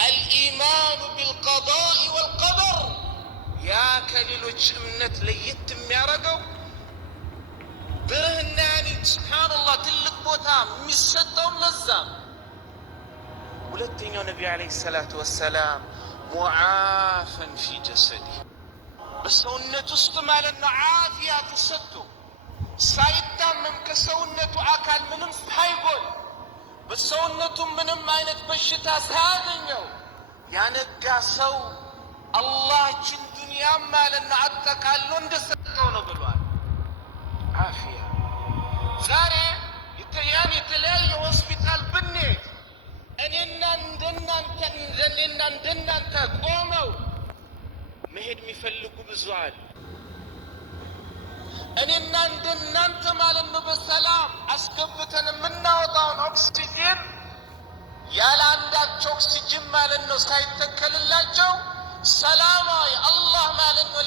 الإيمان بالقضاء والقدر يا كليلوች እምነት ለየት የሚያረገው ብርህና ያኒ ሱብሃንአላህ ትልቅ ቦታ የሚሰጠው ለዛ። ሁለተኛው ነብዩ አለይሂ ሰላቱ ወሰላም ሙዓፈን ፊ ጀሰዲ በሰውነቱ ውስጥ ማለት ነው ዓፊያ ተሰጥቶ ሳይታመም ከሰውነቱ አካል ምንም ሳይጎል በሰውነቱ ምንም አይነት በሽታ ሳያገኘው ያነጋ ሰው አላህችን ዱንያ ማለት ነው አጠቃሎ እንደሰጠው ነው ብሏል። ዓፊያ ዛሬ የተለያየ ሆስፒታል ብንሄድ እኔና እንደናንተ ቆመው መሄድ የሚፈልጉ ብዙ አሉ። እኔና እንደናንተ ማለት ነው በሰላም አስገብተን የምናወጣውን ኦክሲጅን ያለ አንዳች ኦክሲጅን ማለት ነው ሳይተከልላቸው ሰላማዊ አላህ ማለት ነው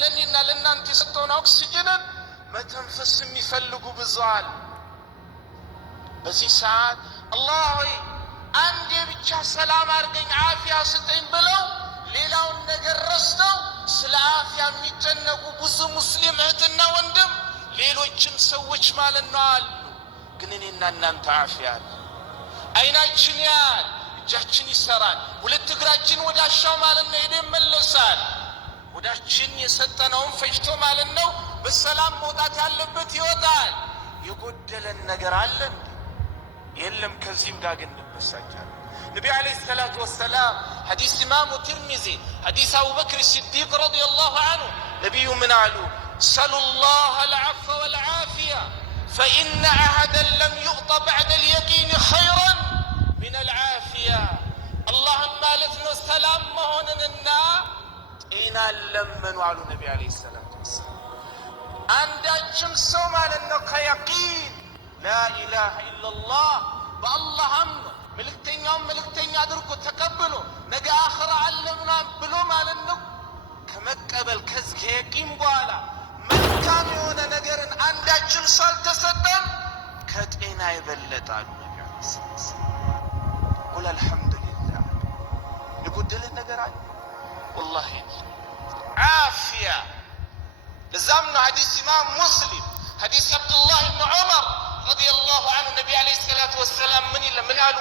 ለእኔና ለእናንተ የሰጠውን ኦክሲጅንን መተንፈስ የሚፈልጉ ብዙ አሉ። በዚህ ሰዓት አላህ ሆይ አንዴ ብቻ ሰላም አድርገኝ ዓፊያ ስጠኝ ብለው ሌላውን ነገር ረስተው ስለ ዓፊያ የሚጨነቁ ብዙ ሙስሊም እህትና ወንድም ሌሎችም ሰዎች ማለት ነው አሉ። ግን እኔና እናንተ ዓፊያ አለ። አይናችን ያያል፣ እጃችን ይሰራል፣ ሁለት እግራችን ወዳሻው ማለት ነው ሄዶ ይመለሳል። ወዳችን የሰጠነውን ፈጅቶ ማለት ነው በሰላም መውጣት ያለበት ይወጣል። የጎደለን ነገር አለ እንዴ? የለም። ከዚህም ጋር ግን እንበሳጫለን። ነቢዩ ዓለይሂ ሰላቱ ወሰላም ሐዲስ ኢማሙ ትርሚዚ ሐዲስ አቡበክር ሲዲቅ ረዲየላሁ ዐንሁ ነቢዩ ምን አሉ? ሰሉላህ አልዐፍወ ወልዓፊያ ፈኢነ አሐደን ለም ዩዕጠ በዕደ ልየቂን ኸይረን ሚነ ልዓፊያ። አላህን ማለት ነው ሰላም መሆንንና ጤናን ለመኑ አሉ ነቢዩ ዓለይሂ ሰላቱ ወሰላም። አንዳችም ሰው ማለት ነው ከየቂን ላኢላሃ ኢለላህ በአላህ አምኖ መልእክተኛውን መልእክተኛ አድርጎ ተቀብሎ ነገ አኽራ አለ ምናምን ብሎ ማለት ነው ከመቀበል ከየቂን በኋላ መልካም የሆነ ነገርን አንዳችን ሰው አልተሰጠም ከጤና ይበለጣሉ። ነቢዩ ዓለይሂ ሰላም ቁል አልሐምዱሊላህ። የጎደለን ነገር አለ? ወላሂ ዓፊያ። ለዛም ነው ሐዲስ ኢማም ሙስሊም ሐዲስ አብዱላህ ብን ዑመር ረዲየላሁ ዐንሁ ነቢ ዓለይሂ ሰላቱ ወሰላም ምን አሉ?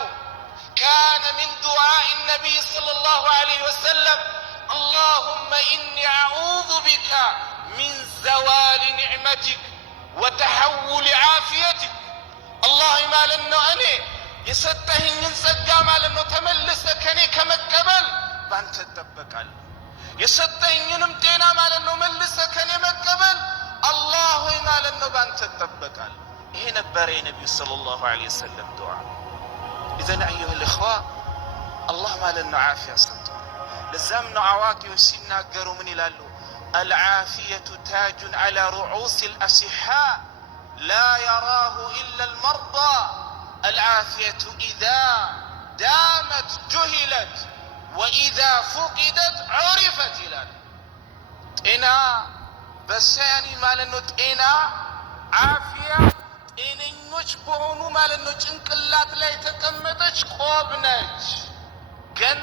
ካነ ሚን ዱዓኢ ነቢይ ሰለላሁ ዐለይሂ ወሰለም አላሁመ ኢኒ አዑዙ ቢከ ሚን ዘዋሊ ኒዕመቲክ ወተሐውሊ ዓፊየቲክ። አላህ ማለት ነው እኔ የሰጠኸኝን ጸጋ ማለት ነው ተመልሰ ከኔ ከመቀበል ባንተ እጠበቃለሁ። የሰጠኸኝንም ጤና ማለት ነው መልሰ ከኔ መቀበል አላህ ሆይ ማለት ነው ባንተ እጠበቃለሁ። ይሄ ነበረ የነቢዩ ሰለላሁ ዐለይሂ ወሰለም ዱዓ። ኢዘን አዩሃ ልእኽዋ አላህ ማለት ነው ዓፊያ ሰጥቷል። ለዛም ነው አዋቂዎች ሲናገሩ ምን ይላሉ? አልዓፊየቱ ታጁን ዐላ ሩዑስ ልአሲሓ ላ የራሁ ኢላ ልመርዳ። አልዓፊየቱ ኢዛ ዳመት ጁሂለት ወኢዛ ፉቂደት ዑሪፈት ይላል። ጤና በሰያኒ ማለት ነው ጤና ዓፊያ ጤነኞች በሆኑ ማለት ነው ጭንቅላት ላይ የተቀመጠች ቆብ ነች። ግን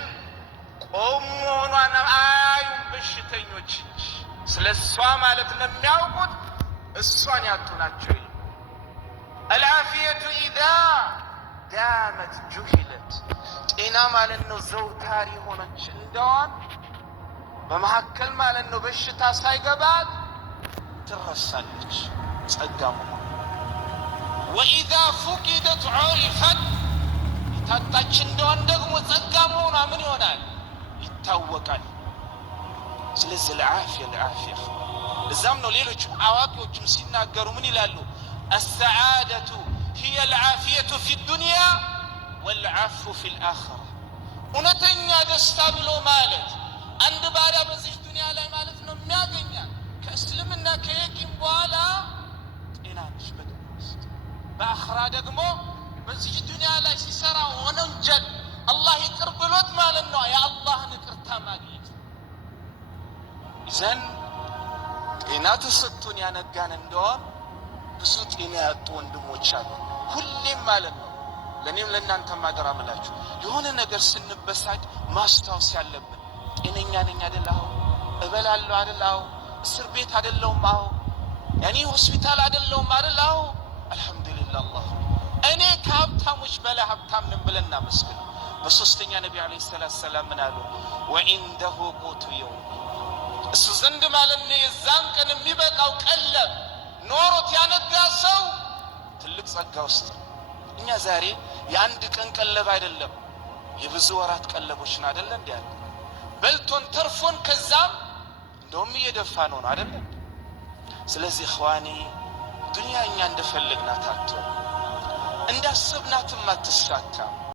ቆም መሆኗን አያዩም በሽተኞች እንጂ ስለ እሷ ማለት ነው የሚያውቁት እሷን ያጡ ናቸው። አልዓፊየቱ ኢዛ ዳመት ጁሂለት ጤና ማለት ነው ዘውታሪ ሆነች እንደዋን በመካከል ማለት ነው በሽታ ሳይገባት ትረሳለች ጸጋ መሆኗ። ወኢዛ ፉቂደት ዑሪፈት የታጣች እንደሆን ደግሞ ጸጋ መሆኗ ምን ይሆናል? ይታወቃል። ስለዚህ ለዓፊያ እዛም ነው ሌሎች አዋቂዎችም ሲናገሩ ምን ይላሉ? አሰዓደቱ ሂየ ልዓፊየቱ ፊ ዱንያ ወልዓፉ ፊ ልአኽራ። እውነተኛ ደስታ ብሎ ማለት አንድ ባሪያ በዚህ ዱንያ ላይ ማለት ነው የሚያገኛል ከእስልምና ከየቂን በኋላ ጤና ነች በዱንያ ውስጥ። በአኽራ ደግሞ በዚህ ዱንያ ላይ ሲሰራ ወንጀል አላህ ይቅር ብሎት ማለት ነው የአላህን ይቅርታ ማግኘት። ይዘን ጤና ተሰጥቶን ያነጋን እንደሆን ብዙ ጤና ያጡ ወንድሞች አሉ። ሁሌም ማለት ነው ለኔም ለእናንተም አደራ ምላችሁ የሆነ ነገር ስንበሳጭ ማስታወስ ያለብን ጤነኛ ነኝ አይደል? እበላለሁ አይደል? እስር ቤት አይደለሁም? ያኔ ሆስፒታል አይደለሁም አይደል? አልহামዱሊላህ አላህ እኔ ከሀብታሞች በላይ ሀብታም ነኝ ብለን እናመስግን። በሶስተኛ ነብዩ አለይሂ ሰላም ምን አሉ? ወኢንደሁ ቁቱ የውም እሱ ዘንድ ማለት ነው የዛን ቀን የሚበቃው ቀለብ ኖሮት ያነጋ ሰው ትልቅ ጸጋ ውስጥ። እኛ ዛሬ የአንድ ቀን ቀለብ አይደለም የብዙ ወራት ቀለቦችን አይደለ እንዴ ያለ በልቶን ተርፎን ከዛም እንደውም እየደፋ ነው አይደለ? ስለዚህ ኸዋኒ ዱንያ እኛ እንደፈለግናት አትሆን እንዳሰብናትም አትሳካ።